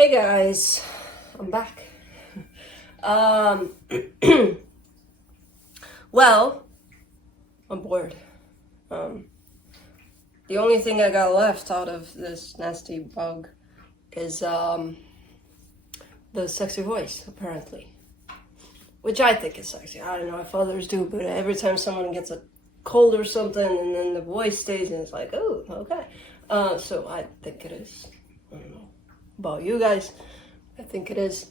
Hey guys, I'm back. Well, I'm bored. The only thing I got left out of this nasty bug is the sexy voice, apparently. Which I think is sexy. I don't know if others do, but every time someone gets a cold or something and then the voice stays and it's like, oh, okay. So I think it is. I don't know about you guys. I think it is.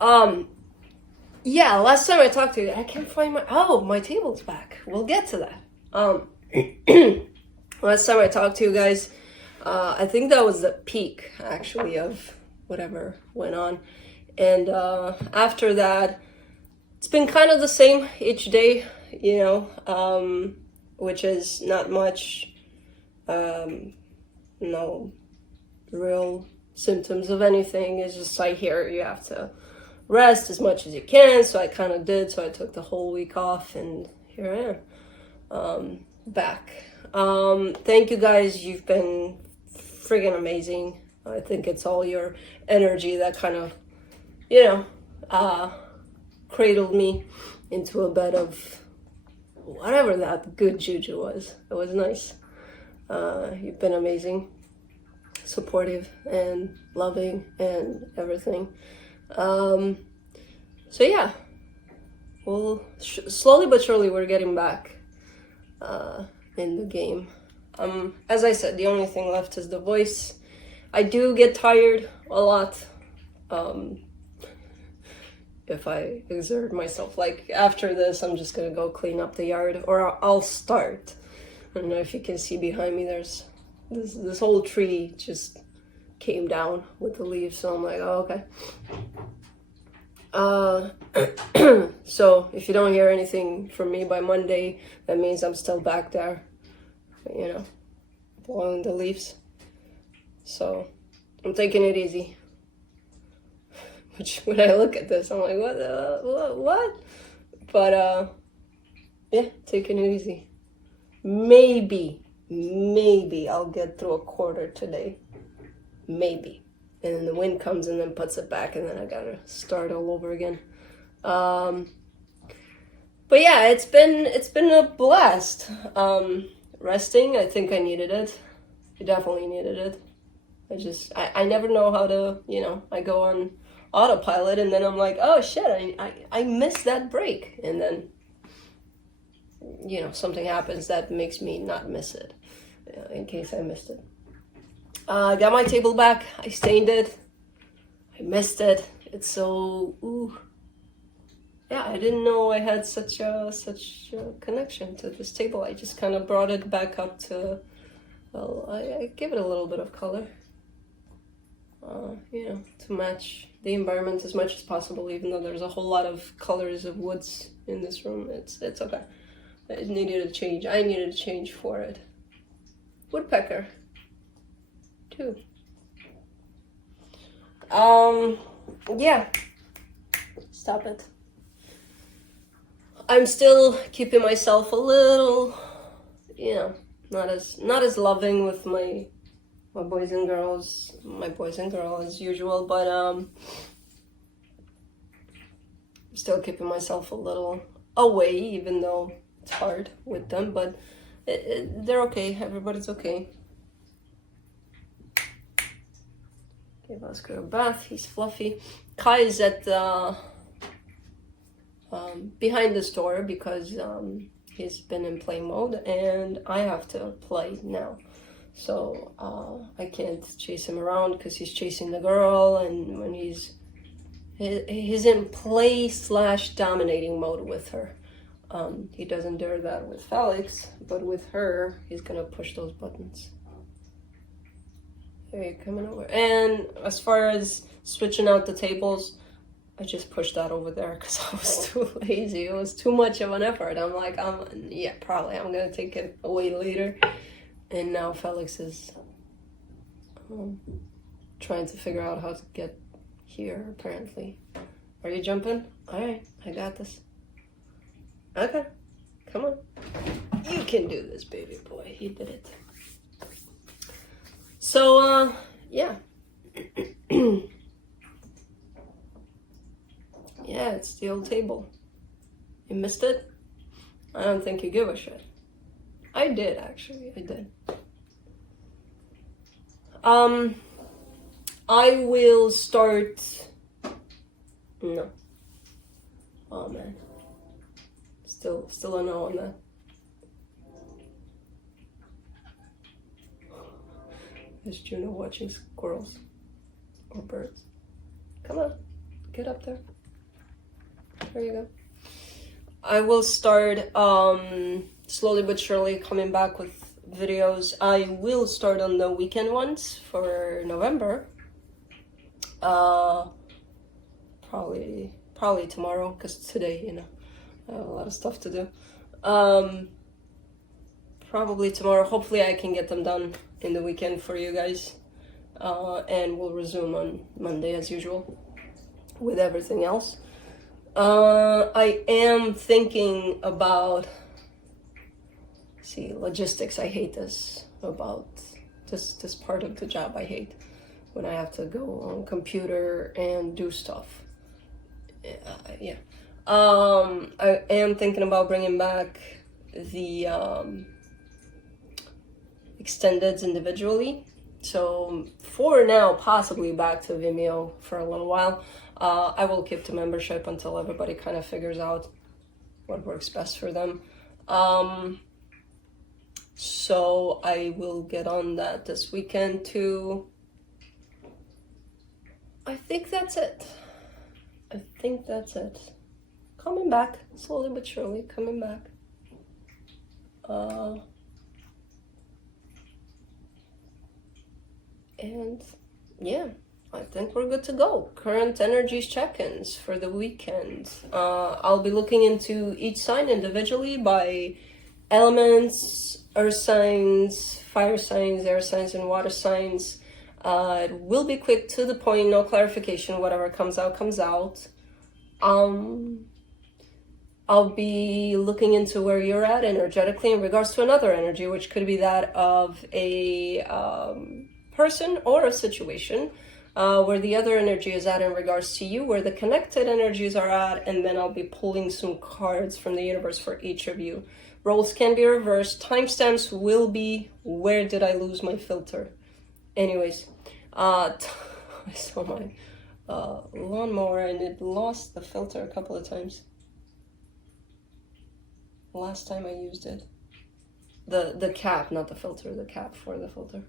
Yeah, last time I talked to you, I can't find my table's back. We'll get to that. Last time I talked to you guys, I think that was the peak, actually, of whatever went on. And after that, it's been kind of the same each day, you know, which is not much, no real symptoms of anything. It's just like, here you have to rest as much as you can, so I kind of did. So I took the whole week off and here I am, back. Thank you guys, you've been friggin' amazing. I think it's all your energy that kind of, you know, cradled me into a bed of whatever that good juju was. It was nice. You've been amazing, supportive and loving and everything. So yeah, well, slowly but surely we're getting back in the game. As I said, the only thing left is the voice. I do get tired a lot if I exert myself. Like after this, I'm just gonna go clean up the yard, or I'll start. I don't know if you can see behind me, there's this whole tree just came down with the leaves, so I'm like, oh, okay. So if you don't hear anything from me by Monday, that means I'm still back there, you know, blowing the leaves. So I'm taking it easy. Which, when I look at this, I'm like, what? But yeah, taking it easy. Maybe I'll get through a quarter today. Maybe. And then the wind comes and then puts it back, and then I gotta start all over again. But yeah, it's been a blast. Resting, I think I needed it. I definitely needed it. I never know how to, you know, I go on autopilot and then I'm like, oh shit, I missed that break. And then, you know, something happens that makes me not miss it, in case I missed it. I got my table back. I stained it. I missed it. It's so, ooh. Yeah, I didn't know I had such a connection to this table. I just kind of brought it back up to, well, I give it a little bit of color, you know, to match the environment as much as possible, even though there's a whole lot of colors of woods in this room. It's okay. It needed a change. I needed a change for it. Woodpecker. Too. Yeah. Stop it. I'm still keeping myself a little, you know, not as loving with my boys and girls as usual, but still keeping myself a little away, even though it's hard with them, but they're okay. Everybody's okay. Give Oscar a bath. He's fluffy. Kai is at behind this door because he's been in play mode and I have to play now. So I can't chase him around because he's chasing the girl, and when he's in play / dominating mode with her. He doesn't dare that with Felix, but with her, he's gonna push those buttons. There you're coming over. And as far as switching out the tables, I just pushed that over there because I was too lazy. It was too much of an effort. I'm like, yeah, probably I'm gonna take it away later. And now Felix is trying to figure out how to get here, apparently. Are you jumping? All right, I got this. Okay, come on. You can do this, baby boy. You did it. So, yeah. the old table. You missed it? I don't think you give a shit. I did, actually. I did. I will start... No. Oh, man. Still a no on that. Is Juno watching squirrels or birds? Come on, get up there. There you go. I will start slowly but surely coming back with videos. I will start on the weekend ones for November. Probably tomorrow, because today, you know, I have a lot of stuff to do. Probably tomorrow. Hopefully I can get them done in the weekend for you guys. And we'll resume on Monday as usual with everything else. I am thinking about, logistics. I hate this, about this part of the job. I hate when I have to go on computer and do stuff. Yeah. I am thinking about bringing back the extendeds individually. So for now, possibly back to Vimeo for a little while. I will keep the membership until everybody kind of figures out what works best for them. So I will get on that this weekend too. I think that's it. Coming back, slowly but surely, coming back. And yeah, I think we're good to go. Current energies check-ins for the weekend. I'll be looking into each sign individually by elements, earth signs, fire signs, air signs, and water signs. It will be quick, to the point, no clarification. Whatever comes out, comes out. I'll be looking into where you're at energetically in regards to another energy, which could be that of a person or a situation, where the other energy is at in regards to you, where the connected energies are at, and then I'll be pulling some cards from the universe for each of you. Roles can be reversed. Timestamps will be, where did I lose my filter? Anyways, I saw my lawnmower and it lost the filter a couple of times. Last time I used it. The cap, not the filter, the cap for the filter.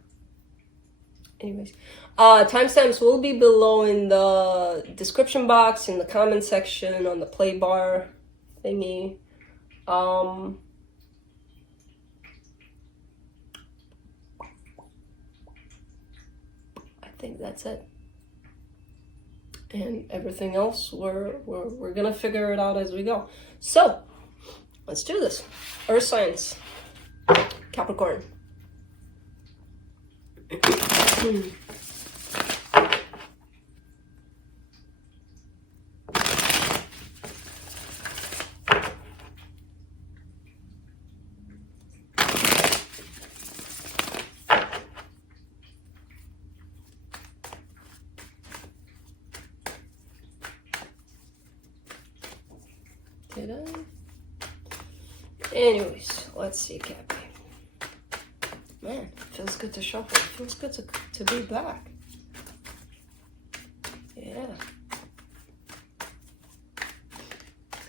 Anyways, timestamps will be below in the description box, in the comment section, on the play bar thingy. I think that's it. And everything else, we're gonna figure it out as we go. So let's do this. Earth signs, Capricorn. Did I? Anyways, let's see, Cappy. Man, feels good to shuffle. Feels good to be back. Yeah.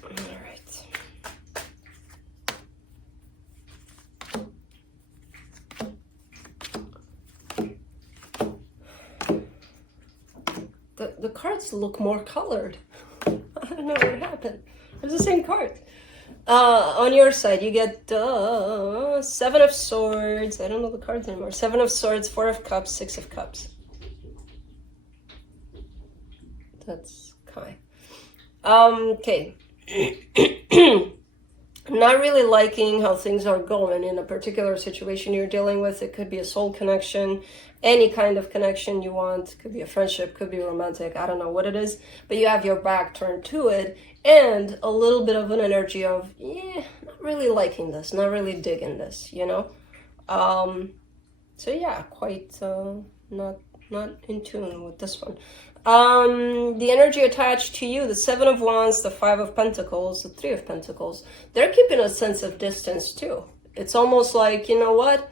All right. The cards look more colored. I don't know what happened. It's the same card. On your side, you get Seven of Swords. I don't know the cards anymore. Seven of Swords, Four of Cups, Six of Cups. That's kind. Okay. Not really liking how things are going in a particular situation you're dealing with. It could be a soul connection, any kind of connection you want. It could be a friendship, could be romantic. I don't know what it is, but you have your back turned to it, and a little bit of an energy of, yeah, not really liking this, not really digging this, you know? So yeah, quite not in tune with this one. The energy attached to you, the Seven of Wands, the Five of Pentacles, the Three of Pentacles, they're keeping a sense of distance too. It's almost like, you know what?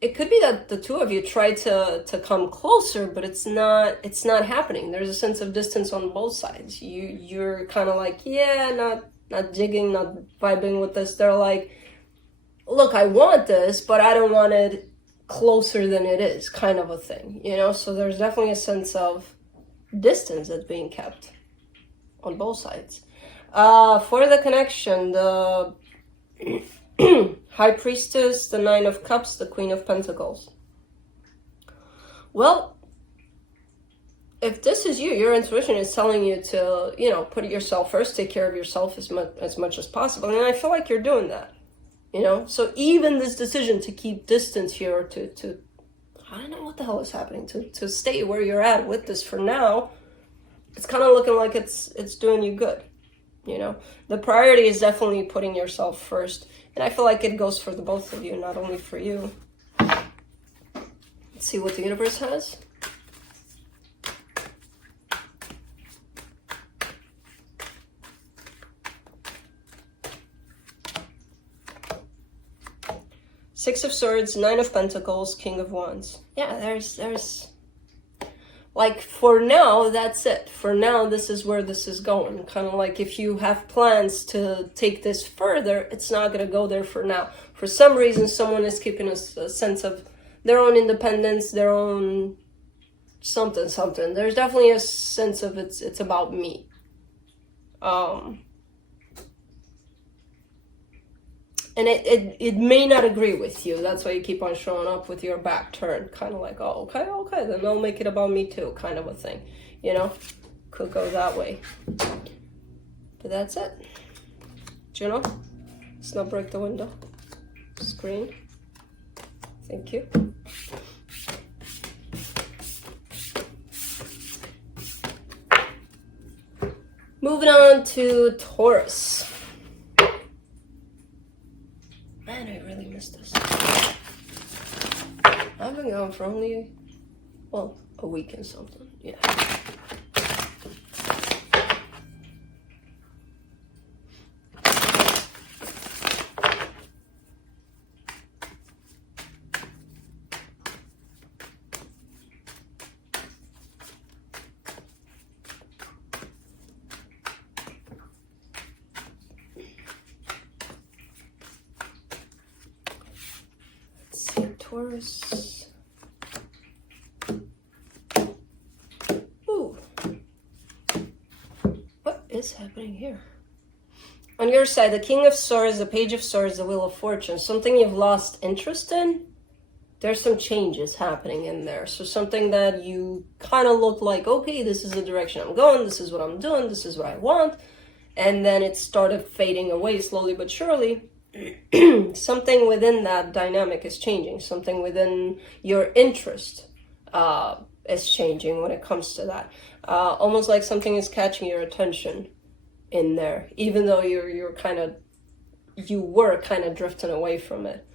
It could be that the two of you try to come closer, but it's not happening. There's a sense of distance on both sides. You're kind of like, yeah, not jigging, not vibing with this. They're like, look, I want this, but I don't want it closer than it is, kind of a thing, you know? So there's definitely a sense of distance that's being kept on both sides. For the connection, the High Priestess, the Nine of Cups, the Queen of Pentacles. Well, if this is you, your intuition is telling you to, you know, put yourself first, take care of yourself as much as possible. And I feel like you're doing that, you know? So even this decision to keep distance here, or to I don't know what the hell is happening, to stay where you're at with this for now, it's kind of looking like it's doing you good, you know? The priority is definitely putting yourself first. And I feel like it goes for the both of you, not only for you. Let's see what the universe has. Six of Swords, Nine of Pentacles, King of Wands. Yeah, there's like, for now, that's it. For now, this is where this is going. Kind of like if you have plans to take this further, it's not going to go there for now. For some reason, someone is keeping a sense of their own independence, their own something. There's definitely a sense of it's about me. And it may not agree with you. That's why you keep on showing up with your back turned. Kind of like, oh, okay, then I'll make it about me too, kind of a thing. You know? Could go that way. But that's it. Juno, let's not break the window. Screen. Thank you. Moving on to Taurus. Man, I really missed this. I've been gone for only, well, a week and something. Yeah. Taurus. Ooh. What is happening here? On your side, the King of Swords, the Page of Swords, the Wheel of Fortune. Something you've lost interest in? There's some changes happening in there. So something that you kind of look like, okay, this is the direction I'm going, this is what I'm doing, this is what I want. And then it started fading away slowly but surely. Something within that dynamic is changing. Something within your interest is changing when it comes to that. Almost like something is catching your attention in there, even though you were kind of drifting away from it.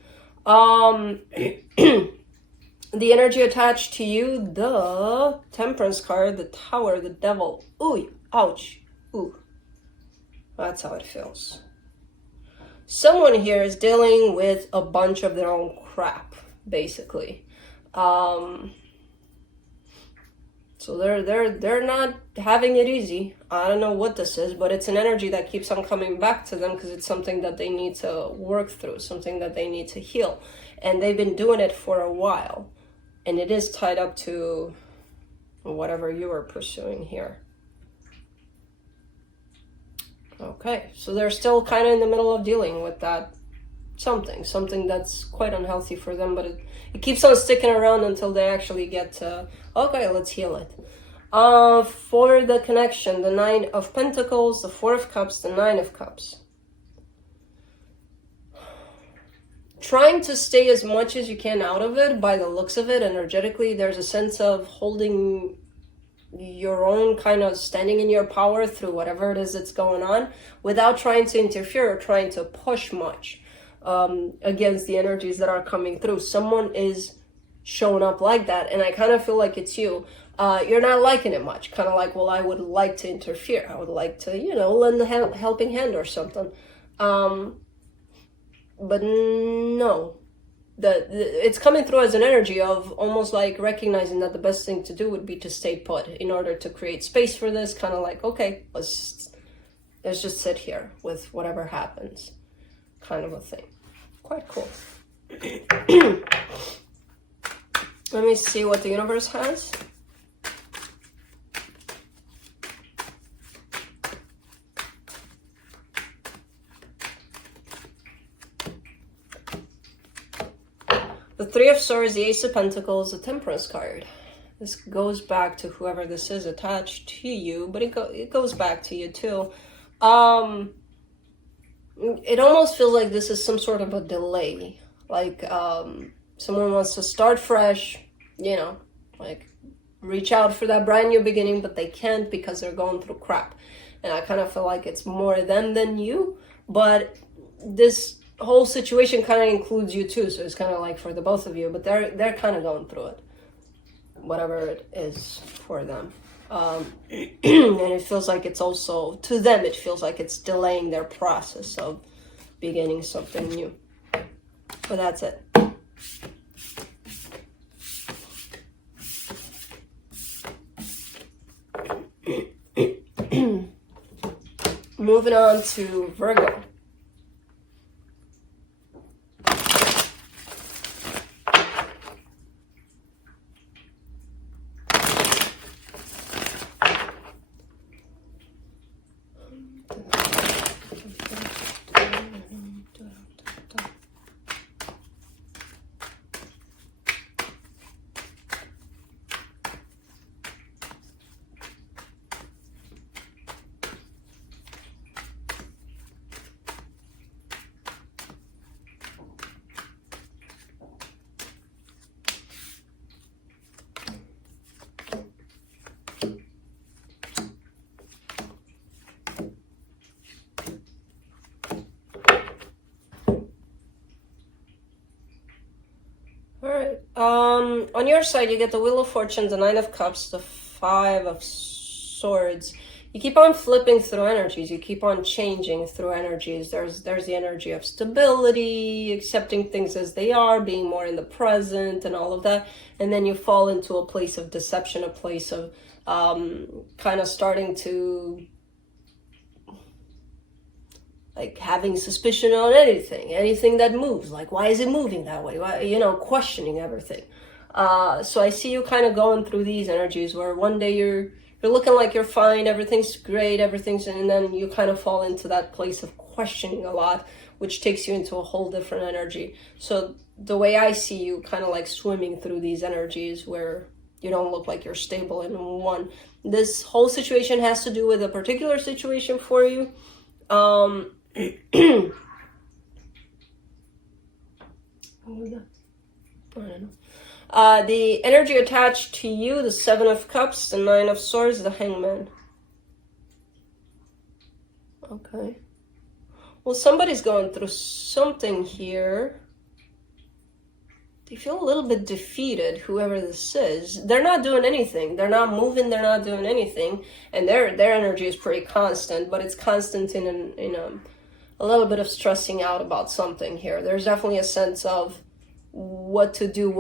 The energy attached to you, the Temperance card, the Tower, the Devil. Ooh, ouch. Ooh, that's how it feels. Someone here is dealing with a bunch of their own crap, basically. So they're not having it easy. I don't know what this is, but it's an energy that keeps on coming back to them because it's something that they need to work through, something that they need to heal. And they've been doing it for a while. And it is tied up to whatever you are pursuing here. Okay, so they're still kind of in the middle of dealing with that something that's quite unhealthy for them, but it keeps on sticking around until they actually get to, okay, let's heal it. For the connection, the Nine of Pentacles, the Four of Cups, the Nine of Cups. Trying to stay as much as you can out of it. By the looks of it, energetically, there's a sense of holding your own, kind of standing in your power through whatever it is that's going on without trying to interfere or trying to push much against the energies that are coming through. Someone is showing up like that, and I kind of feel like it's you. you're not liking it much. Kind of like, well, I would like to interfere. I would like to, you know, lend a helping hand or something. But no. It's coming through as an energy of almost like recognizing that the best thing to do would be to stay put in order to create space for this. Kind of like, okay, let's just sit here with whatever happens, kind of a thing. Quite cool. Let me see what the universe has. The Three of Swords, the Ace of Pentacles, the Temperance card. This goes back to whoever this is attached to you, but it goes back to you too. It almost feels like this is some sort of a delay. Like someone wants to start fresh, you know, like reach out for that brand new beginning, but they can't because they're going through crap. And I kind of feel like it's more them than you, but this whole situation kind of includes you too, so it's kind of like for the both of you, but they're kind of going through it, whatever it is for them. And it feels like it's also, to them, it feels like it's delaying their process of beginning something new. But that's it. Moving on to Virgo. On your side, you get the Wheel of Fortune, the Nine of Cups, the Five of Swords. You keep on flipping through energies. You keep on changing through energies. There's the energy of stability, accepting things as they are, being more in the present and all of that. And then you fall into a place of deception, a place of kind of starting to like having suspicion on anything that moves. Like, why is it moving that way? Why, you know, questioning everything. So I see you kind of going through these energies where one day you're looking like you're fine, everything's great, and then you kind of fall into that place of questioning a lot, which takes you into a whole different energy. So the way I see you kind of like swimming through these energies where you don't look like you're stable in one. This whole situation has to do with a particular situation for you. I don't know. The energy attached to you, the Seven of Cups, the Nine of Swords, the Hangman. Okay. Well, somebody's going through something here. They feel a little bit defeated, whoever this is. They're not doing anything. They're not moving. They're not doing anything. And their energy is pretty constant, but it's constant in a little bit of stressing out about something here. There's definitely a sense of what to do,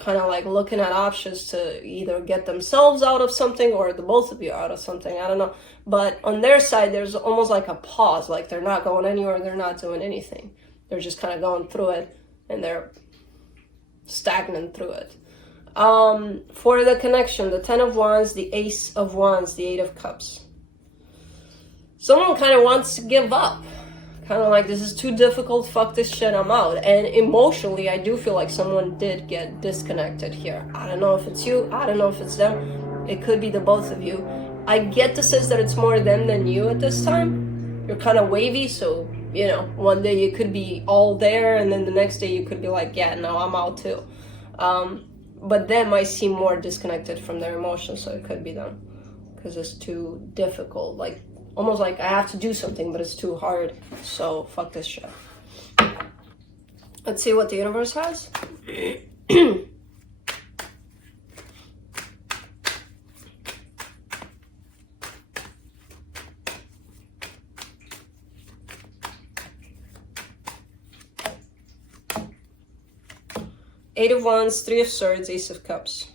kind of like looking at options to either get themselves out of something or the both of you out of something. I don't know. But on their side, there's almost like a pause, like they're not going anywhere, they're not doing anything. They're just kind of going through it and they're stagnant through it. For the connection, the Ten of Wands, the Ace of Wands, the Eight of Cups. Someone kind of wants to give up. Kind of like, this is too difficult, fuck this shit, I'm out. And emotionally, I do feel like someone did get disconnected here. I don't know if it's you, I don't know if it's them. It could be the both of you. I get the sense that it's more them than you at this time. You're kind of wavy, so, you know, one day you could be all there, and then the next day you could be like, yeah, no, I'm out too. But them, I see more disconnected from their emotions, so it could be them. Because it's too difficult, like, almost like I have to do something, but it's too hard. So fuck this shit. Let's see what the universe has. Eight of Wands, Three of Swords, Ace of Cups.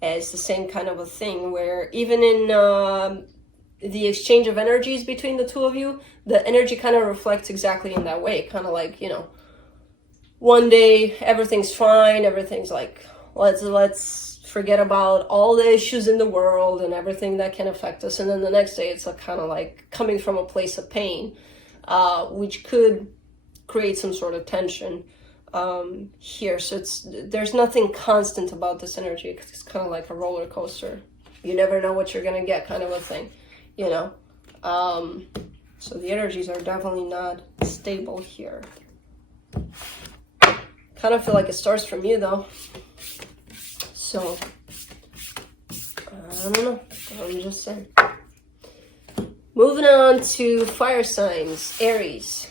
It's the same kind of a thing where even in the exchange of energies between the two of you, the energy kind of reflects exactly in that way. Kind of like, you know, one day everything's fine, everything's like, let's forget about all the issues in the world and everything that can affect us. And then the next day it's kind of like coming from a place of pain, which could create some sort of tension here. So there's nothing constant about this energy. It's kind of like a roller coaster. You never know what you're going to get, kind of a thing, you know. So the energies are definitely not stable here. Kind of feel like it starts from you though. So I don't know, I'm just saying. Moving on to fire signs, Aries.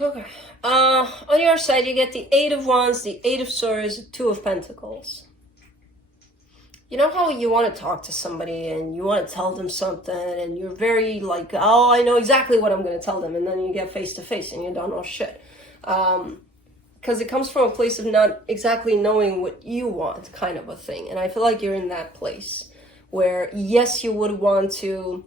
Okay. On your side, you get the Eight of Wands, the Eight of Swords, the Two of Pentacles. You know how you want to talk to somebody and you want to tell them something and you're very like, oh, I know exactly what I'm going to tell them. And then you get face to face and you don't know shit. Because it comes from a place of not exactly knowing what you want, kind of a thing. And I feel like you're in that place where, yes, you would want to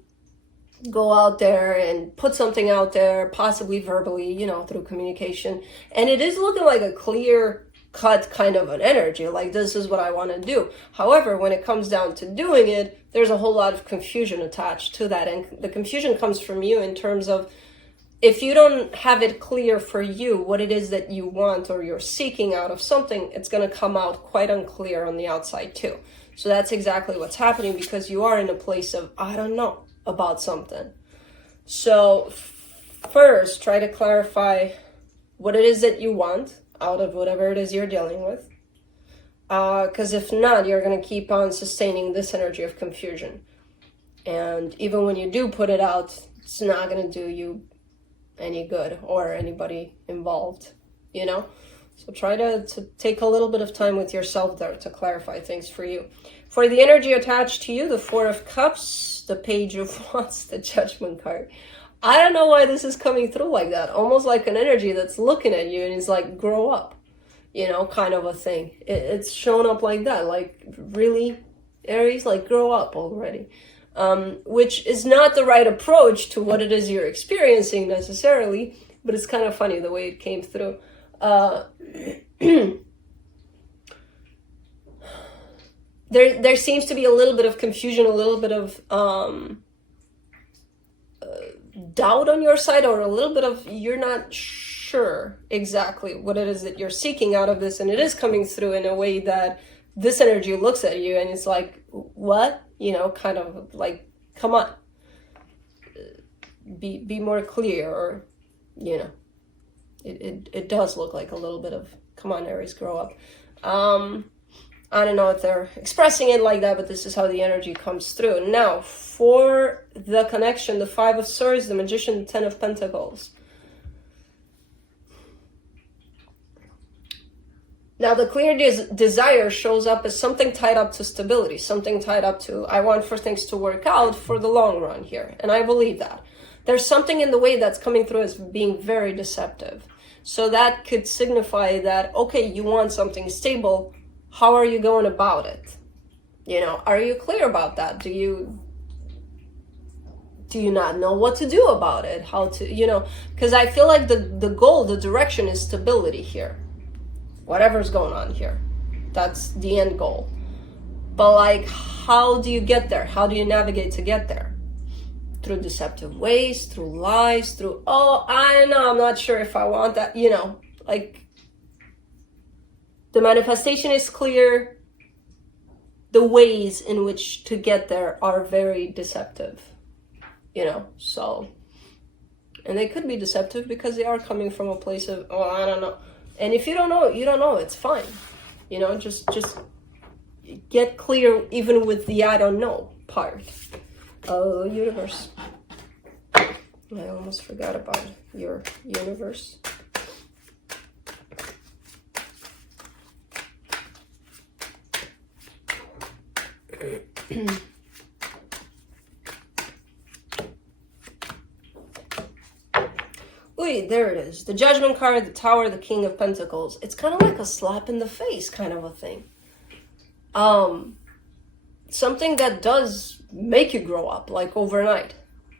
go out there and put something out there, possibly verbally, you know, through communication. And it is looking like a clear cut kind of an energy, like this is what I want to do. However, when it comes down to doing it, there's a whole lot of confusion attached to that. And the confusion comes from you in terms of, if you don't have it clear for you what it is that you want or you're seeking out of something, it's going to come out quite unclear on the outside too. So that's exactly what's happening, because you are in a place of, I don't know about something. So first, try to clarify what it is that you want out of whatever it is you're dealing with. Because if not, you're going to keep on sustaining this energy of confusion. And even when you do put it out, it's not going to do you any good or anybody involved, you know? So try to take a little bit of time with yourself there to clarify things for you. For the energy attached to you, the Four of Cups, the Page of Wands, the Judgment card. I don't know why this is coming through like that. Almost like an energy that's looking at you and is like, grow up, you know, kind of a thing. It's shown up like that. Like, really, Aries, like, grow up already. Which is not the right approach to what it is you're experiencing necessarily, but it's kind of funny the way it came through. There seems to be a little bit of confusion, a little bit of doubt on your side, or a little bit of, you're not sure exactly what it is that you're seeking out of this, and it is coming through in a way that this energy looks at you and it's like, what? You know, kind of like, come on, be more clear, or, you know, it does look like a little bit of, come on, Aries, grow up. I don't know if they're expressing it like that, but this is how the energy comes through. Now, for the connection, the Five of Swords, the Magician, the Ten of Pentacles. Now, the clear desire shows up as something tied up to stability, something tied up to, I want for things to work out for the long run here. And I believe that. There's something in the way that's coming through as being very deceptive. So that could signify that, okay, you want something stable. How are you going about it? You know, are you clear about that? Do you not know what to do about it? How to, you know, because I feel like the goal, the direction is stability here. Whatever's going on here, that's the end goal. But like, how do you get there? How do you navigate to get there? Through deceptive ways, through lies, through, oh, I don't know, I'm not sure if I want that, you know, like, The manifestation is clear. The ways in which to get there are very deceptive, you know, so, and they could be deceptive because they are coming from a place of, oh, I don't know. And if you don't know, you don't know, it's fine. You know, just get clear even with the I don't know part. Oh, universe. I almost forgot about your universe. Ooh, there it is. The Judgment card, the Tower, the King of Pentacles. It's kind of like a slap in the face kind of a thing. Something that does make you grow up, like overnight.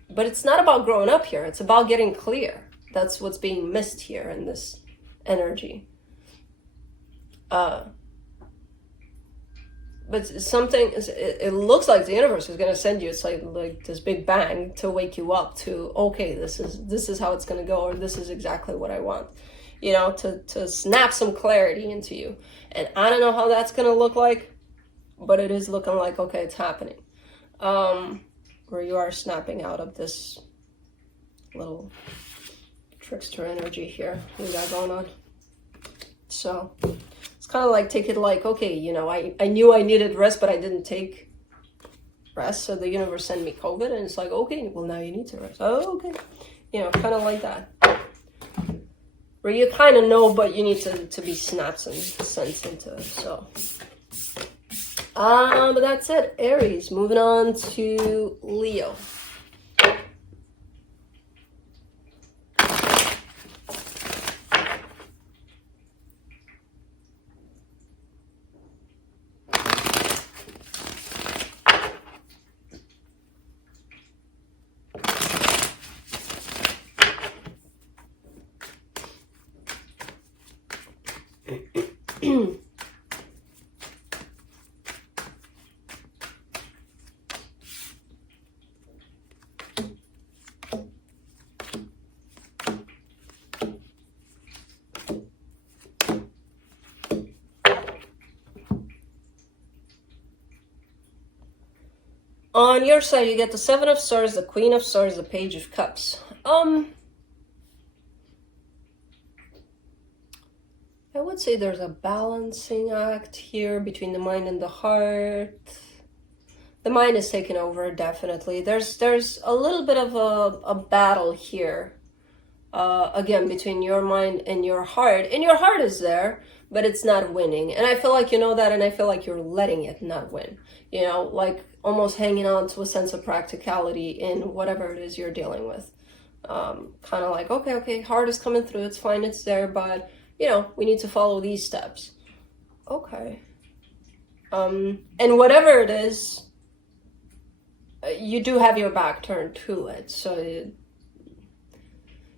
But it's not about growing up here. It's about getting clear. That's what's being missed here in this energy. But something, it looks like the universe is going to send you, it's like this big bang to wake you up to, okay, this is how it's going to go, or this is exactly what I want, you know, to snap some clarity into you. And I don't know how that's going to look like, but it is looking like, okay, it's happening. Where you are snapping out of this little trickster energy here we got going on. So it's kind of like, take it like, okay, you know, I knew I needed rest, but I didn't take rest. So the universe sent me COVID, and it's like, okay, well, now you need to rest. Oh, okay. You know, kind of like that. Where you kind of know, but you need to be snapped and sent into it. So, but that's it. Aries. Moving on to Leo. On your side, you get the Seven of Swords, the Queen of Swords, the Page of Cups. I would say there's a balancing act here between the mind and the heart. The mind is taken over, definitely. There's a little bit of a battle here. Again, between your mind and your heart. And your heart is there, but it's not winning. And I feel like you know that, and I feel like you're letting it not win. You know, like almost hanging on to a sense of practicality in whatever it is you're dealing with. Kind of like, okay, heart is coming through, it's fine, it's there, but, you know, we need to follow these steps. Okay. And whatever it is, you do have your back turned to it, so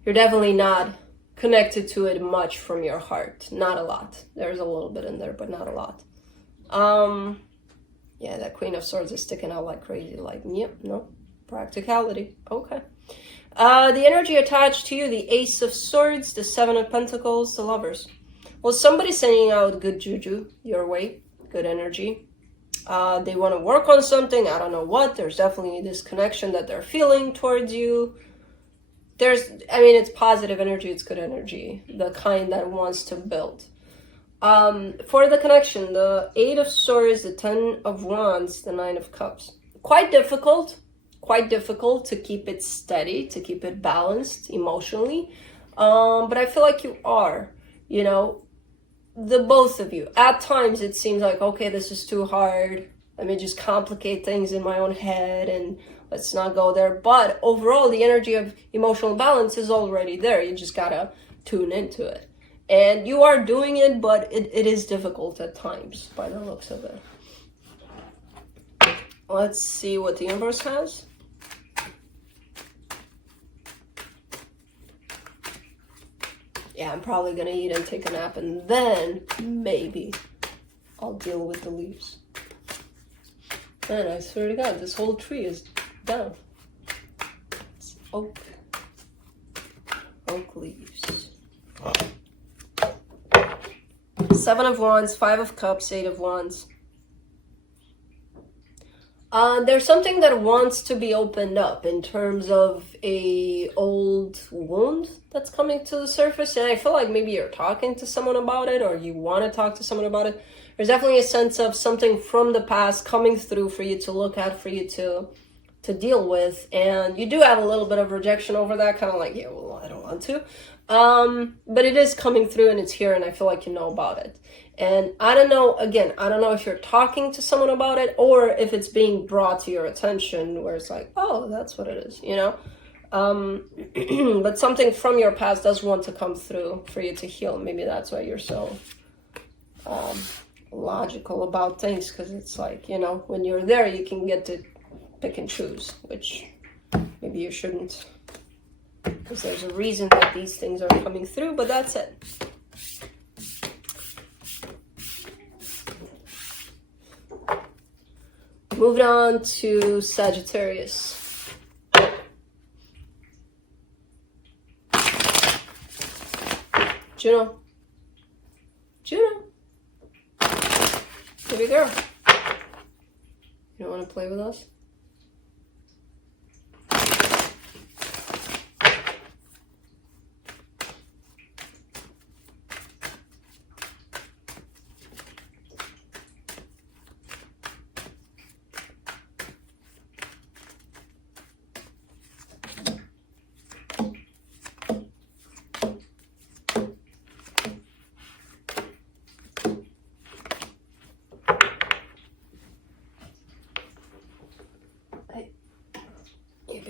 you're definitely not connected to it much from your heart. Not a lot. There's a little bit in there, but not a lot. Yeah, that Queen of Swords is sticking out like crazy. Like, yep, no, practicality. Okay. The energy attached to you, the Ace of Swords, the Seven of Pentacles, the Lovers. Well, somebody's sending out good juju your way, good energy. They want to work on something, I don't know what. There's definitely this connection that they're feeling towards you. It's positive energy, it's good energy, the kind that wants to build. For the connection, the Eight of Swords, the Ten of Wands, the Nine of Cups. Quite difficult to keep it steady, to keep it balanced emotionally. But I feel like you are, you know, the both of you. At times it seems like, okay, this is too hard. Let me just complicate things in my own head and let's not go there. But overall, the energy of emotional balance is already there. You just gotta tune into it. And you are doing it, but it is difficult at times by the looks of it. Let's see what the universe has. Yeah, I'm probably gonna eat and take a nap, and then maybe I'll deal with the leaves. Man, I swear to God, this whole tree is down. It's oak leaves. Seven of Wands, Five of Cups, Eight of Wands. There's something that wants to be opened up in terms of a old wound that's coming to the surface. And I feel like maybe you're talking to someone about it, or you want to talk to someone about it. There's definitely a sense of something from the past coming through for you to look at, for you to deal with. And you do have a little bit of rejection over that, kind of like, yeah, well, I don't want to. But it is coming through and it's here, and I feel like you know about it. And I don't know, again, I don't know if you're talking to someone about it or if it's being brought to your attention where it's like, oh, that's what it is, you know? But something from your past does want to come through for you to heal. Maybe that's why you're so logical about things, because it's like, you know, when you're there, you can get to pick and choose, which maybe you shouldn't, because there's a reason that these things are coming through, but that's it. Moving on to Sagittarius. Juno. Juno. Baby girl. You don't want to play with us?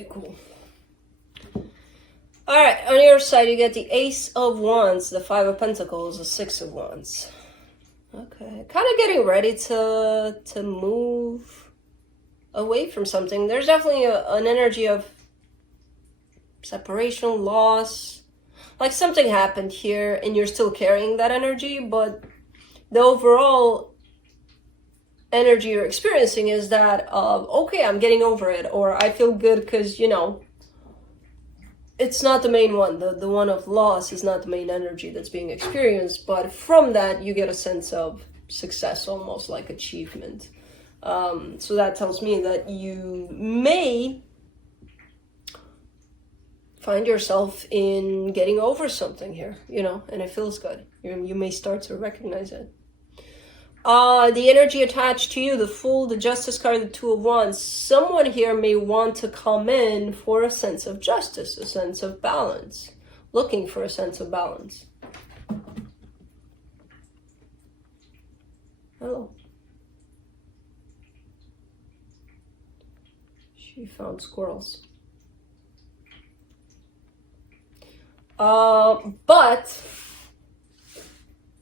Cool. All right, on your side, you get the Ace of Wands, the Five of Pentacles, the Six of Wands. Okay, kind of getting ready to move away from something. There's definitely an energy of separation, loss. Like something happened here and you're still carrying that energy, but the overall energy you're experiencing is that of, okay, I'm getting over it, or I feel good because, you know, it's not the main one. The one of loss is not the main energy that's being experienced, but from that you get a sense of success, almost like achievement. So that tells me that you may find yourself in getting over something here, you know, and it feels good. You may start to recognize it. The energy attached to you, the Fool, the Justice card, the Two of Wands. Someone here may want to come in for a sense of justice, a sense of balance, looking for a sense of balance. Hello. She found squirrels. But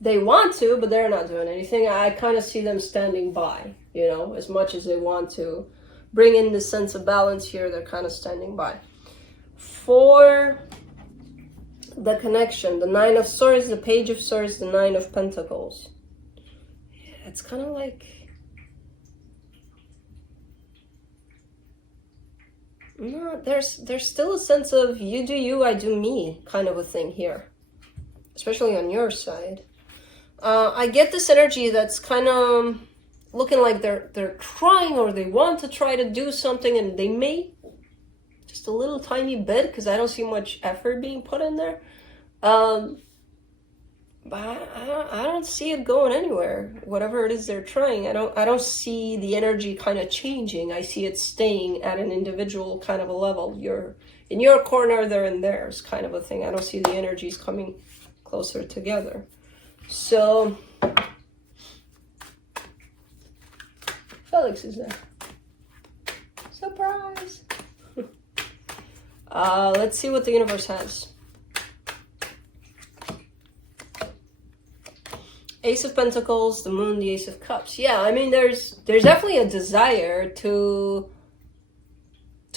they want to, but they're not doing anything. I kind of see them standing by, you know, as much as they want to bring in the sense of balance here, they're kind of standing by. For the connection, the Nine of Swords, the Page of Swords, the Nine of Pentacles. Yeah, it's kind of like, no, there's still a sense of you do you, I do me kind of a thing here, especially on your side. I get this energy that's kind of looking like they're trying, or they want to try to do something, and they may just a little tiny bit, because I don't see much effort being put in there. But I don't see it going anywhere. Whatever it is they're trying, I don't see the energy kind of changing. I see it staying at an individual kind of a level. You're in your corner, they're in theirs, kind of a thing. I don't see the energies coming closer together. So Felix is there. Surprise! Let's see what the universe has. Ace of Pentacles, the Moon, the Ace of Cups. Yeah, I mean, there's definitely a desire to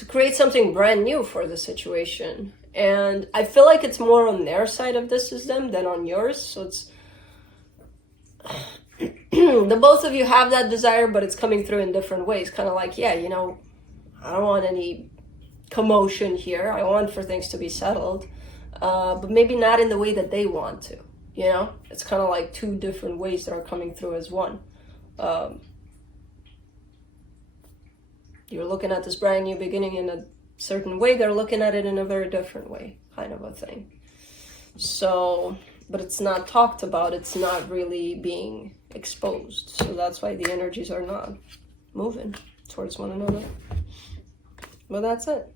create something brand new for the situation. And I feel like it's more on their side of this is them than on yours. So it's the both of you have that desire, but it's coming through in different ways. Kind of like, yeah, you know, I don't want any commotion here. I want for things to be settled, but maybe not in the way that they want to. You know, it's kind of like two different ways that are coming through as one. You're looking at this brand new beginning in a certain way, they're looking at it in a very different way, kind of a thing. So, but it's not talked about, it's not really being exposed. So that's why the energies are not moving towards one another. Well, that's it.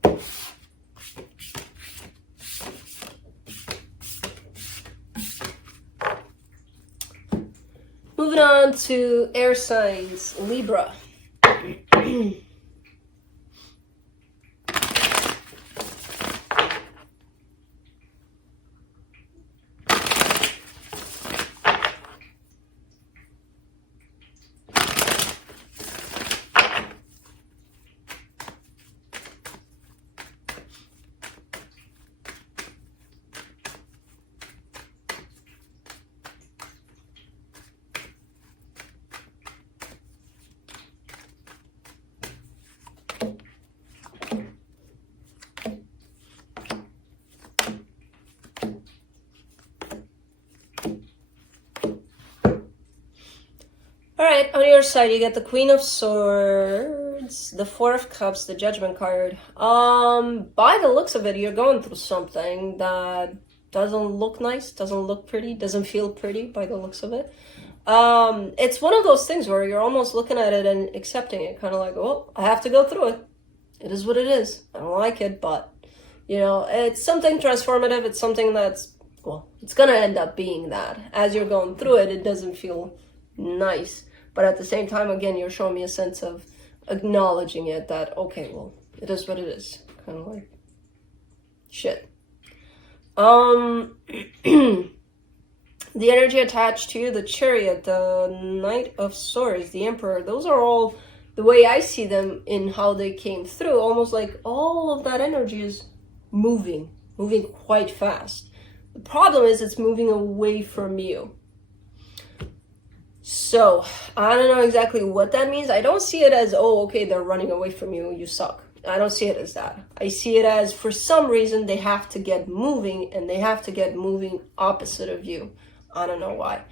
Moving on to air signs, Libra. All right, on your side, you get the Queen of Swords, the Four of Cups, the Judgment card. By the looks of it, you're going through something that doesn't look nice, doesn't look pretty, doesn't feel pretty by the looks of it. It's one of those things where you're almost looking at it and accepting it, kind of like, oh, I have to go through it. It is what it is. I don't like it, but, you know, it's something transformative. It's something that's, well, it's going to end up being that. As you're going through it, it doesn't feel nice. But at the same time, again, you're showing me a sense of acknowledging it, that, okay, well, it is what it is. Kind of like, shit. The energy attached to the Chariot, the Knight of Swords, the Emperor, those are all, the way I see them in how they came through, almost like all of that energy is moving quite fast. The problem is it's moving away from you. So, I don't know exactly what that means. I don't see it as, oh, okay, they're running away from you, you suck. I don't see it as that. I see it as, for some reason, they have to get moving, and they have to get moving opposite of you. I don't know why.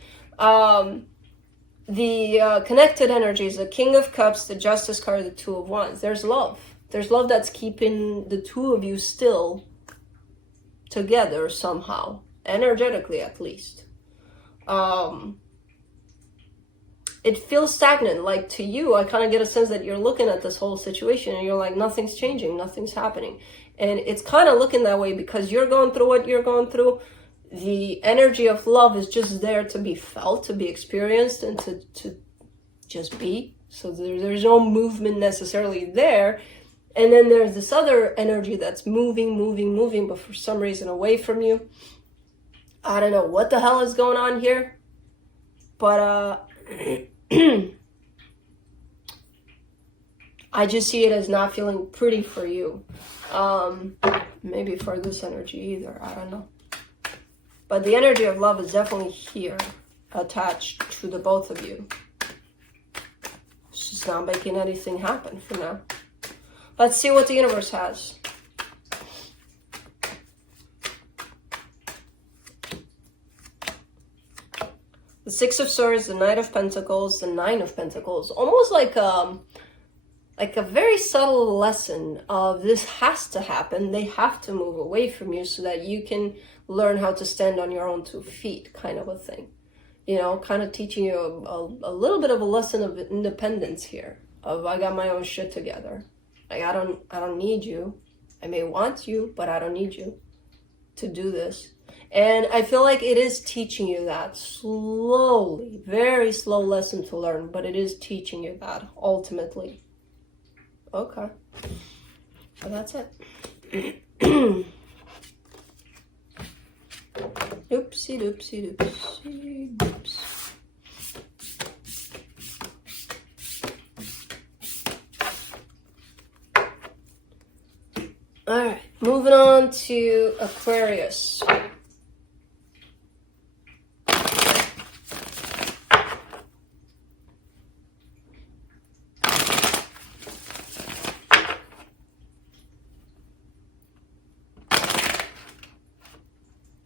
The connected energies, the King of Cups, the Justice card, the Two of Wands. There's love. There's love that's keeping the two of you still together somehow, energetically at least. It feels stagnant. Like, to you, I kind of get a sense that you're looking at this whole situation and you're like, nothing's changing, nothing's happening. And it's kind of looking that way because you're going through what you're going through. The energy of love is just there to be felt, to be experienced, and to just be. So there's no movement necessarily there. And then there's this other energy that's moving, but for some reason away from you. I don't know what the hell is going on here. But I just see it as not feeling pretty for you. Maybe for this energy either, I don't know. But the energy of love is definitely here, attached to the both of you. It's just not making anything happen for now. Let's see what the universe has. The Six of Swords, the Knight of Pentacles, the Nine of Pentacles. Almost like a very subtle lesson of this has to happen. They have to move away from you so that you can learn how to stand on your own 2 feet, kind of a thing. You know, kind of teaching you a little bit of a lesson of independence here. Of, I got my own shit together. Like, I don't need you. I may want you, but I don't need you to do this. And I feel like it is teaching you that slowly, very slow lesson to learn, but it is teaching you that ultimately. Okay. So that's it. Oopsie doopsie doopsie doops. All right, moving on to Aquarius.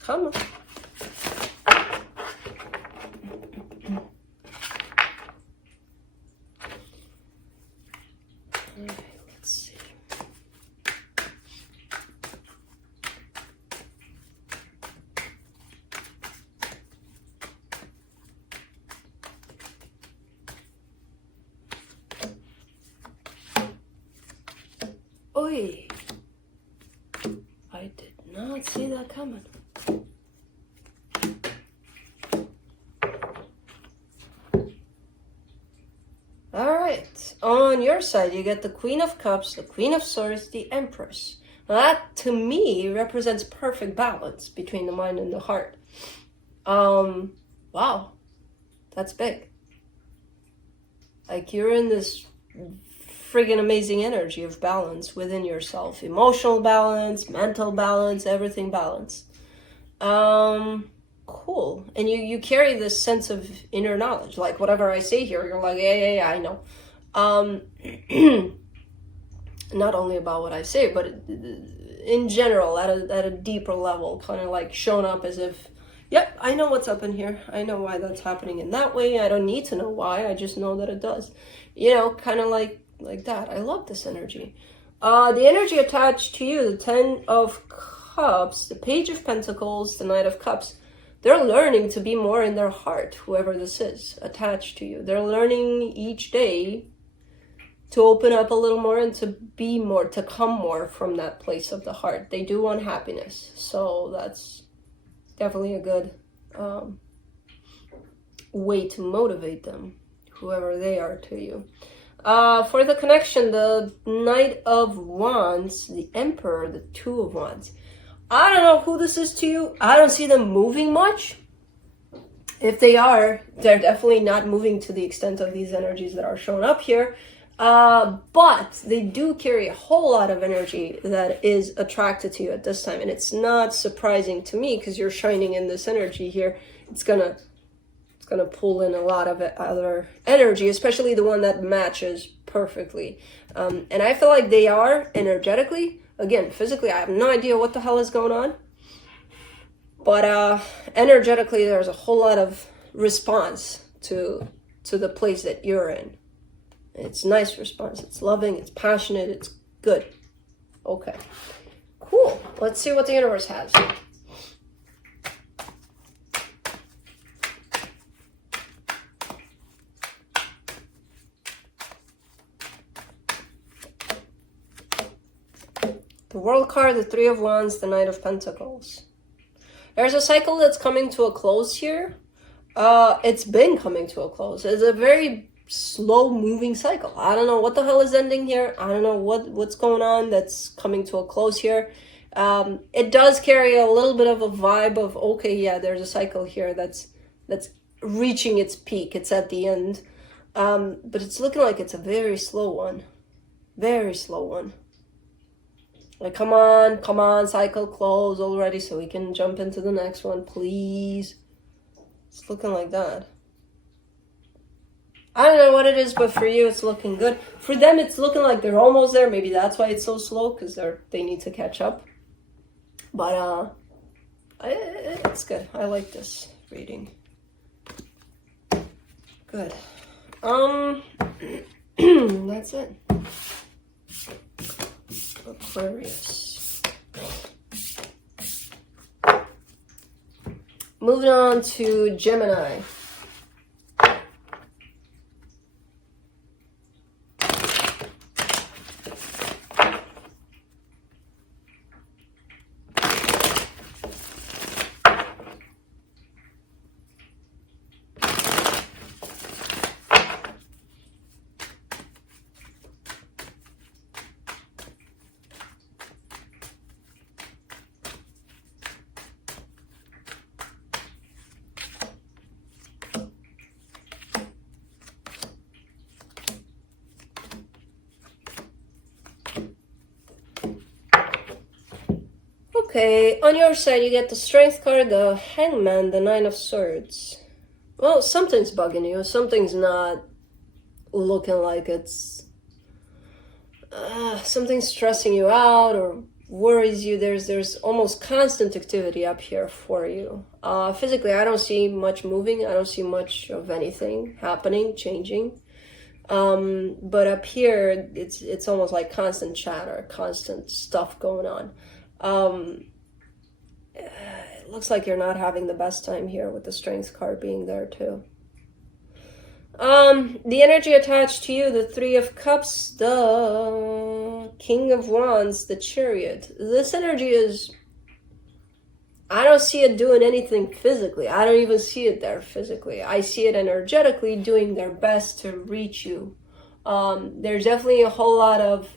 Come on. Oi. I did not see that coming. Alright, on your side you get the Queen of Cups, the Queen of Swords, the Empress. Now that, to me, represents perfect balance between the mind and the heart. Wow, that's big. Like, you're in this friggin' amazing energy of balance within yourself. Emotional balance, mental balance, everything balance. Cool. And you carry this sense of inner knowledge. Like, whatever I say here, you're like, yeah, I know. Not only about what I say, but in general, at a deeper level, kind of like shown up as if, yep, I know what's up in here. I know why that's happening in that way. I don't need to know why. I just know that it does. You know, kind of like that. I love this energy. The energy attached to you, the 10 of Cups, the Page of Pentacles, the Knight of Cups, they're learning to be more in their heart, whoever this is, attached to you. They're learning each day to open up a little more and to be more, to come more from that place of the heart. They do want happiness. So that's definitely a good way to motivate them, whoever they are to you. For the connection, the Knight of Wands, the Emperor, the Two of Wands. I don't know who this is to you. I don't see them moving much. If they are, they're definitely not moving to the extent of these energies that are shown up here. But they do carry a whole lot of energy that is attracted to you at this time. And it's not surprising to me because you're shining in this energy here. It's gonna pull in a lot of other energy, especially the one that matches perfectly. And I feel like they are energetically. Again, physically, I have no idea what the hell is going on. But energetically, there's a whole lot of response to the place that you're in. It's nice response. It's loving. It's passionate. It's good. Okay. Cool. Let's see what the universe has. The World card, the Three of Wands, the Knight of Pentacles. There's a cycle that's coming to a close here. It's been coming to a close. It's a very slow moving cycle. I don't know what the hell is ending here. I don't know what's going on that's coming to a close here. It does carry a little bit of a vibe of, okay, yeah, there's a cycle here that's reaching its peak. It's at the end. But it's looking like it's a very slow one. Very slow one. Like, come on, cycle close already so we can jump into the next one, please. It's looking like that. I don't know what it is, but for you, it's looking good. For them, it's looking like they're almost there. Maybe that's why it's so slow, because they need to catch up. But it's good. I like this reading. Good. That's it. Aquarius. Moving on to Gemini. Okay, on your side you get the Strength card, the Hangman, the Nine of Swords. Well, something's bugging you. Something's not looking like it's... something's stressing you out or worries you. There's almost constant activity up here for you. Physically, I don't see much moving. I don't see much of anything happening, changing. But up here, it's almost like constant chatter, constant stuff going on. It looks like you're not having the best time here with the Strength card being there too. The energy attached to you, the Three of Cups, the King of Wands, the Chariot. This energy is, I don't see it doing anything physically. I don't even see it there physically. I see it energetically doing their best to reach you. There's definitely a whole lot of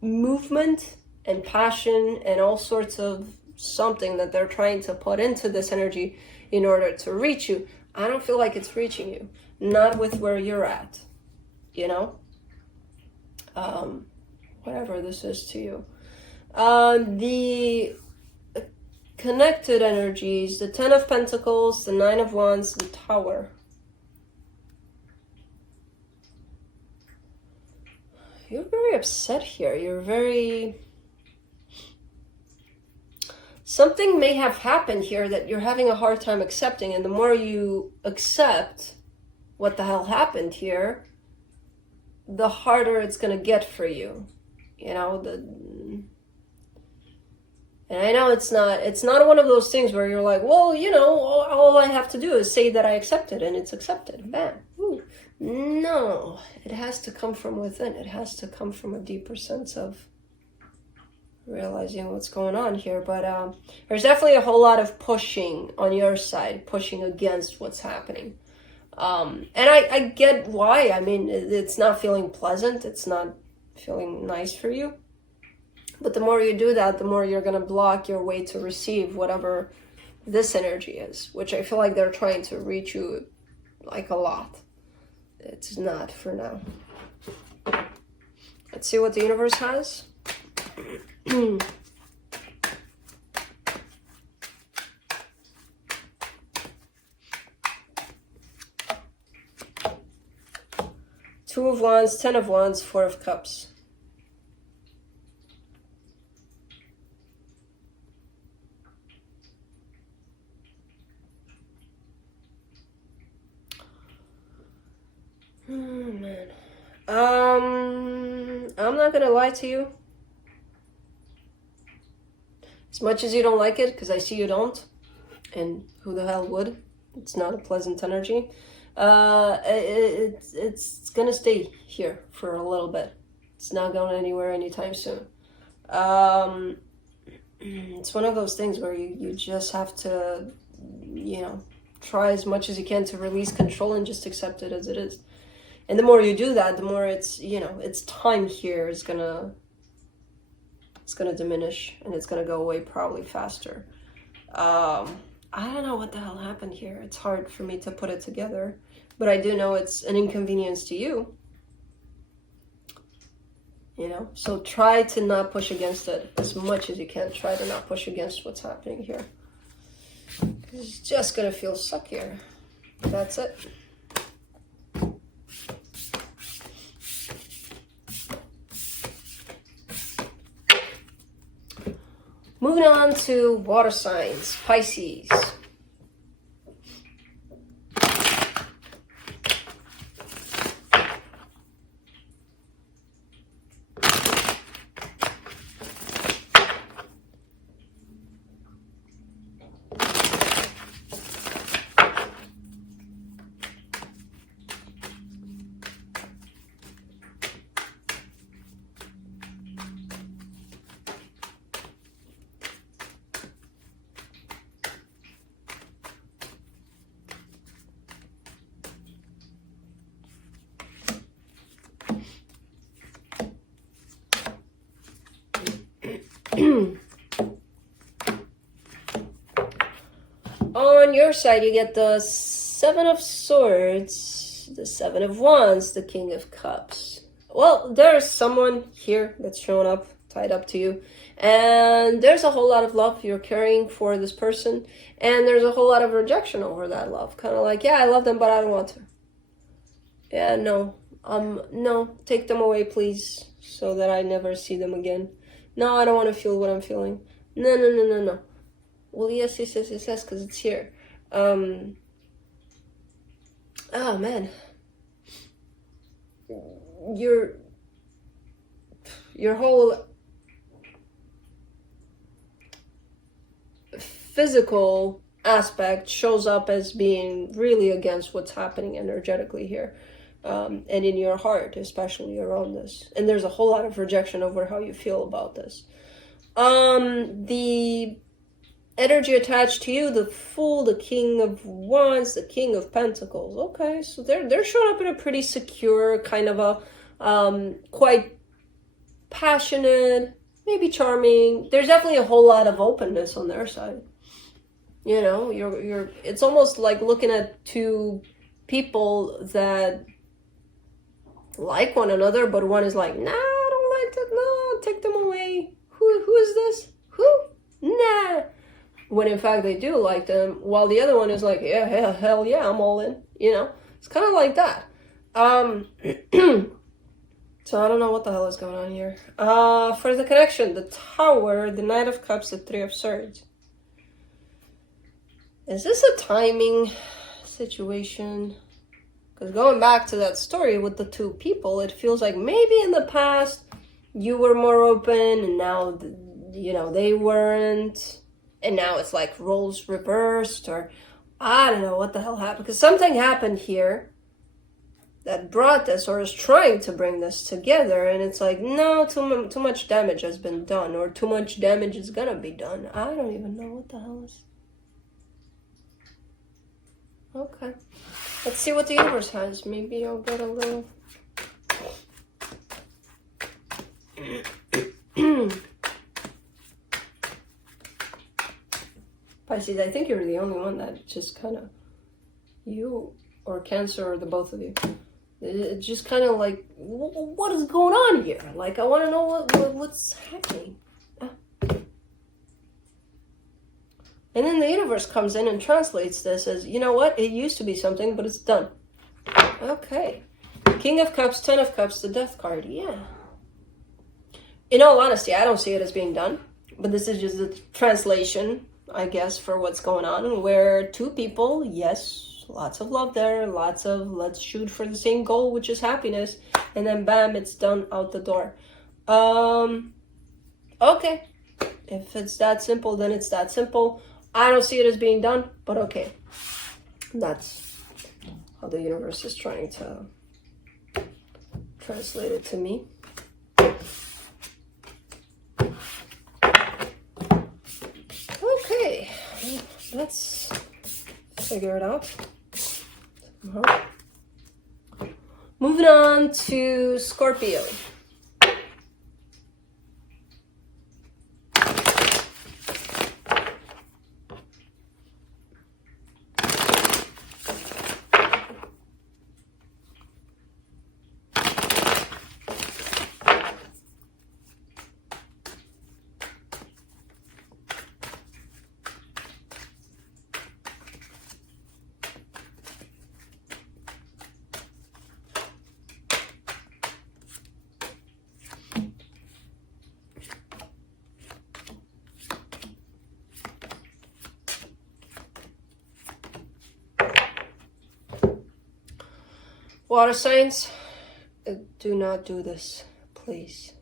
movement and passion and all sorts of something that they're trying to put into this energy in order to reach you. I don't feel like it's reaching you. Not with where you're at, you know? Whatever this is to you. The connected energies, the 10 of Pentacles, the 9 of Wands, the Tower. You're very upset here. You're very... Something may have happened here that you're having a hard time accepting, and the more you accept what the hell happened here, the harder it's going to get for you. You know, and I know it's not one of those things where you're like, well, you know, all I have to do is say that I accept it and it's accepted. Bam. Ooh. No, it has to come from within. It has to come from a deeper sense of realizing what's going on here. But there's definitely a whole lot of pushing on your side, pushing against what's happening. And I get why. I mean, it's not feeling pleasant. It's not feeling nice for you. But the more you do that, the more you're going to block your way to receive whatever this energy is, which I feel like they're trying to reach you like a lot. It's not for now. Let's see what the universe has. Two of Wands, 10 of Wands, 4 of Cups. Oh, man. I'm not gonna lie to you. As much as you don't like it, because I see you don't, and who the hell would? It's not a pleasant energy. It's gonna stay here for a little bit. It's not going anywhere anytime soon. It's one of those things where you just have to, you know, try as much as you can to release control and just accept it as it is. And the more you do that, the more it's, you know, its time here is gonna diminish, and it's gonna go away probably faster. I don't know what the hell happened here. It's hard for me to put it together, but I do know it's an inconvenience to you. You know, so try to not push against it as much as you can. Try to not push against what's happening here. It's just gonna feel suckier. That's it. Moving on to water signs, Pisces. On your side, you get the 7 of Swords, the 7 of Wands, the King of Cups. Well, there's someone here that's showing up, tied up to you. And there's a whole lot of love you're carrying for this person. And there's a whole lot of rejection over that love. Kind of like, yeah, I love them, but I don't want to. Yeah, no. No, take them away, please, so that I never see them again. No, I don't want to feel what I'm feeling. No. Well, yes, because it's here. Oh, man. Your whole physical aspect shows up as being really against what's happening energetically here. and in your heart, especially around this. And there's a whole lot of rejection over how you feel about this. The energy attached to you, the Fool, the King of Wands, the King of Pentacles. Okay, so they're showing up in a pretty secure, kind of a quite passionate, maybe charming. There's definitely a whole lot of openness on their side. You know, you're it's almost like looking at two people that like one another, but one is like, nah, I don't like that, no, take them away. Who is this? Who? Nah. When in fact they do like them, while the other one is like, yeah, hell yeah, I'm all in. You know, it's kind of like that. So I don't know what the hell is going on here. For the connection, the Tower, the Knight of Cups, the Three of Swords. Is this a timing situation? Because going back to that story with the two people, it feels like maybe in the past you were more open and now, you know, they weren't. And now it's like roles reversed, or I don't know what the hell happened. Because something happened here that brought this, or is trying to bring this together. And it's like, no, too much damage has been done, or too much damage is gonna be done. I don't even know what the hell is. Okay. Let's see what the universe has. Maybe I'll get a little... Pisces, I think you're the only one that just kind of... You or Cancer, or the both of you. It's just kind of like, what is going on here? Like, I want to know what's happening. And then the universe comes in and translates this as, you know what? It used to be something, but it's done. Okay. King of Cups, Ten of Cups, the Death card. Yeah. In all honesty, I don't see it as being done. But this is just the translation, I guess, for what's going on. Where two people, yes, lots of love there. Lots of let's shoot for the same goal, which is happiness. And then bam, it's done out the door. Okay. If it's that simple, then it's that simple. I don't see it as being done, but okay. That's how the universe is trying to translate it to me. Okay, let's figure it out. Moving on to Scorpio. Water signs, do not do this, please.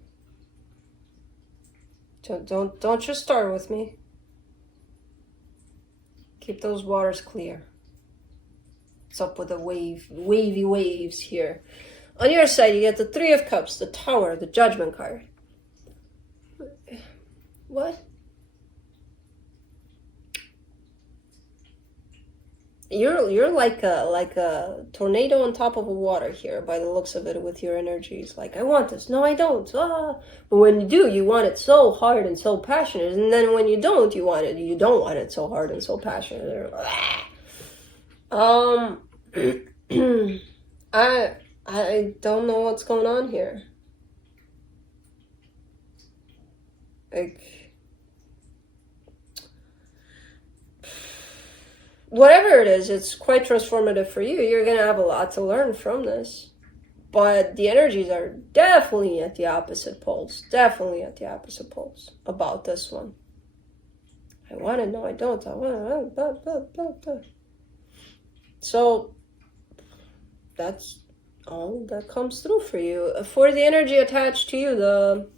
Don't you start with me. Keep those waters clear. What's up with the wavy waves here? On your side, you get the Three of Cups, the Tower, the Judgment card. What? You're like a tornado on top of a water here, by the looks of it, with your energies. Like, I want this. No, I don't. But when you do, you want it so hard and so passionate. And then when you don't, you don't want it so hard and so passionate. I don't know what's going on here. Like, whatever it is, it's quite transformative for you. You're going to have a lot to learn from this. But the energies are definitely at the opposite poles. Definitely at the opposite poles about this one. I want it, no, I don't. I want it. So, that's all that comes through for you. For the energy attached to you, the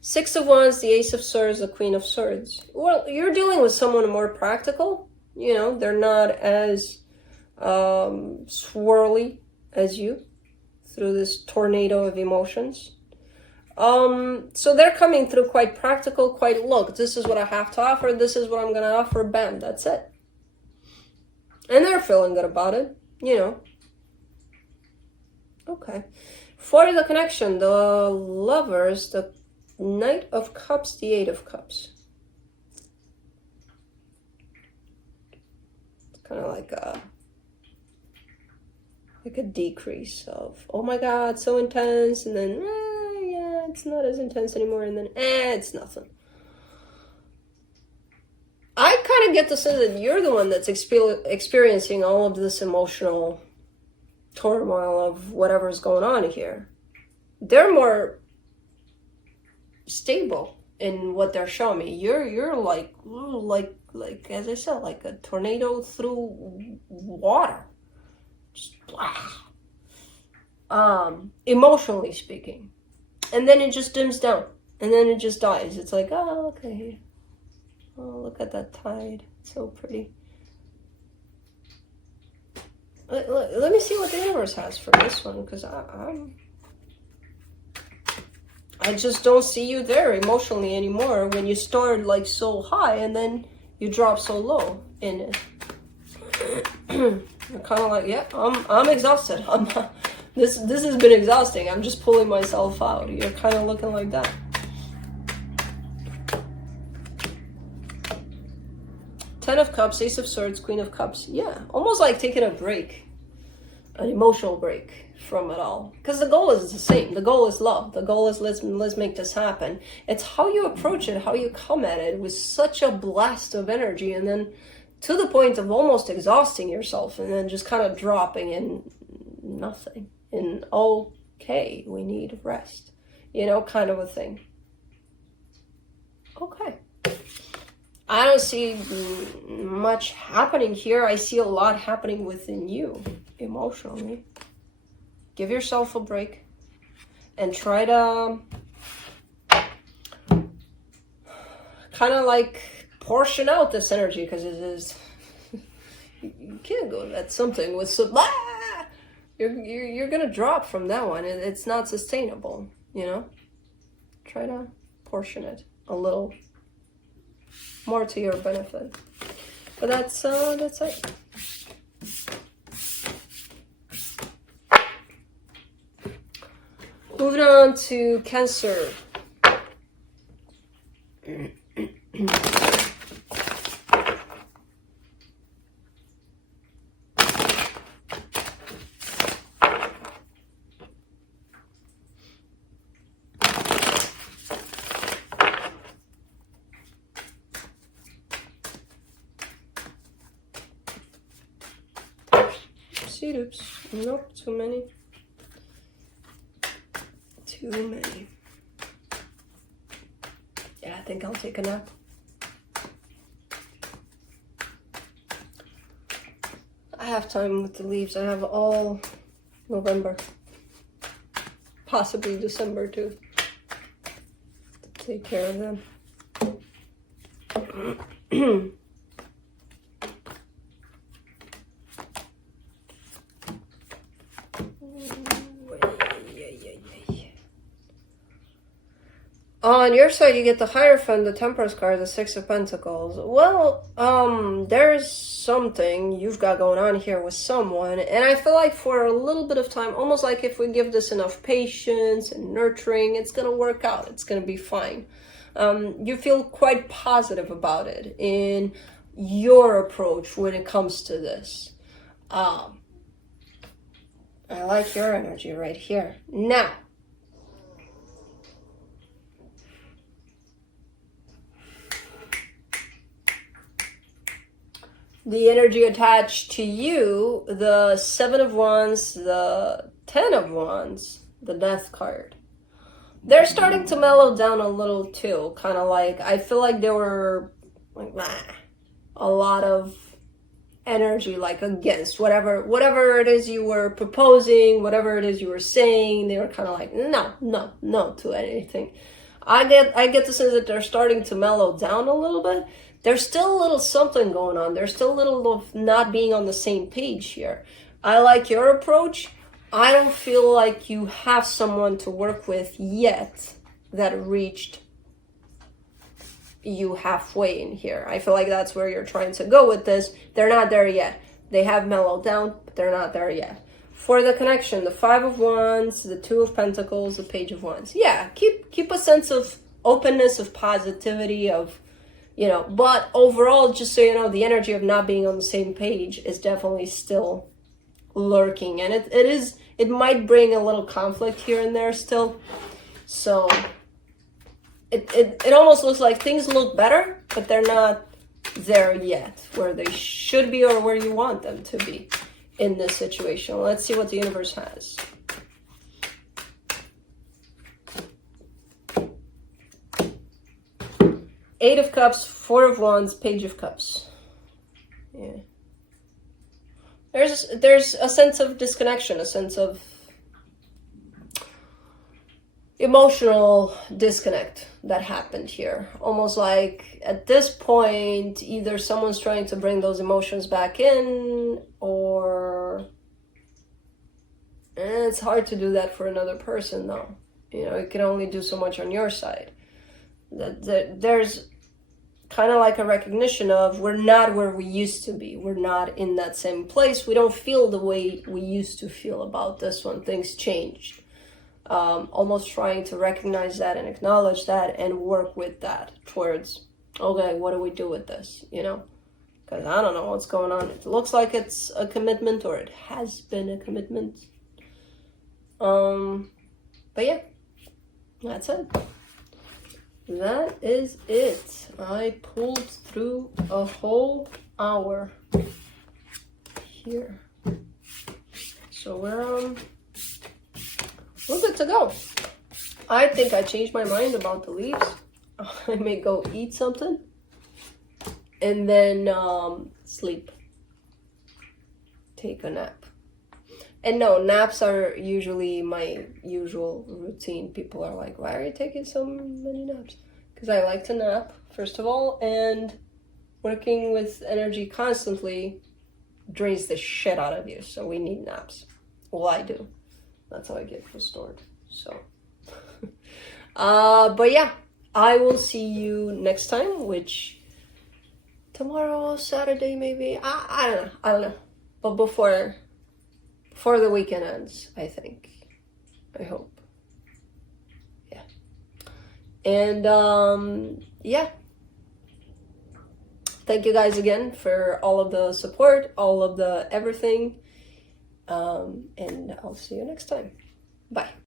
Six of Wands, the Ace of Swords, the Queen of Swords. Well, you're dealing with someone more practical. You know, they're not as swirly as you through this tornado of emotions. So they're coming through quite practical, quite, look, this is what I have to offer, this is what I'm gonna offer, bam, that's it. And they're feeling good about it, you know. Okay. For the connection, the Lovers, the Knight of Cups, the Eight of Cups. It's kind of like a decrease of, oh my God, so intense, and then, yeah, it's not as intense anymore, and then, it's nothing. I kind of get the sense that you're the one that's experiencing all of this emotional turmoil of whatever's going on here. They're more stable in what they're showing me. You're like as I said, like a tornado through water. Just blah. Emotionally speaking. And then it just dims down. And then it just dies. It's like, oh, okay. Oh, look at that tide. It's so pretty. Let me see what the universe has for this one, because I just don't see you there emotionally anymore when you start like so high and then you drop so low in it. You're kind of like, yeah, I'm exhausted. This has been exhausting. I'm just pulling myself out. You're kind of looking like that. Ten of Cups, Ace of Swords, Queen of Cups. Yeah, almost like taking a break, an emotional break from it all. Because the goal is the same. The goal is love. The goal is let's make this happen. It's how you approach it, how you come at it with such a blast of energy, and then to the point of almost exhausting yourself, and then just kind of dropping in nothing. In okay, we need rest. You know, kind of a thing. Okay. I don't see much happening here. I see a lot happening within you emotionally. Give yourself a break and try to kind of like portion out this energy, because it is, you can't go at something with some, you're gonna drop from that one. It's not sustainable, you know. Try to portion it a little more to your benefit. But that's it. Moving on to Cancer. Oops, nope, too many. Too many. Yeah, I think I'll take a nap. I have time with the leaves. I have all November. Possibly December too. To take care of them. On your side, you get the Hierophant, the Temperance card, the Six of Pentacles. Well, there's something you've got going on here with someone, and I feel like for a little bit of time, almost like if we give this enough patience and nurturing, it's gonna work out. It's gonna be fine. You feel quite positive about it in your approach when it comes to this. I like your energy right here. Now, the energy attached to you, the Seven of Wands, the Ten of Wands, the Death card. They're starting to mellow down a little too. Kind of like, I feel like they were like, a lot of energy like against whatever it is you were proposing, whatever it is you were saying. They were kind of like, no to anything. I get the sense that they're starting to mellow down a little bit. There's still a little something going on. There's still a little of not being on the same page here. I like your approach, I don't feel like you have someone to work with yet that reached you halfway in here. I feel like that's where you're trying to go with this. They're not there yet. They have mellowed down, but they're not there yet. For the connection, the 5 of Wands, the 2 of Pentacles, the Page of Wands. Yeah, keep a sense of openness, of positivity, of, you know, but overall, just so you know, the energy of not being on the same page is definitely still lurking. And it might bring a little conflict here and there still. So it almost looks like things look better, but they're not there yet where they should be or where you want them to be in this situation. Let's see what the universe has. Eight of Cups, 4 of Wands, Page of Cups. Yeah. There's a sense of disconnection, a sense of emotional disconnect that happened here. Almost like at this point, either someone's trying to bring those emotions back in, or it's hard to do that for another person though. You know, you can only do so much on your side. There's kind of like a recognition of we're not where we used to be. We're not in that same place. We don't feel the way we used to feel about this one. Things changed. Almost trying to recognize that and acknowledge that and work with that towards, okay, what do we do with this, you know? Because I don't know what's going on. It looks like it's a commitment, or it has been a commitment. But yeah, that's it. That is it. I pulled through a whole hour here. So we're good to go. I think I changed my mind about the leaves. I may go eat something and then sleep. Take a nap. And no, naps are usually my usual routine. People are like, why are you taking so many naps? Because I like to nap, first of all, and working with energy constantly drains the shit out of you. So we need naps. Well, I do. That's how I get restored. So, but yeah, I will see you next time, which tomorrow, Saturday, maybe. I don't know. But before the weekend ends, I think. I hope. Yeah. And yeah. Thank you guys again for all of the support, all of the everything. And I'll see you next time. Bye.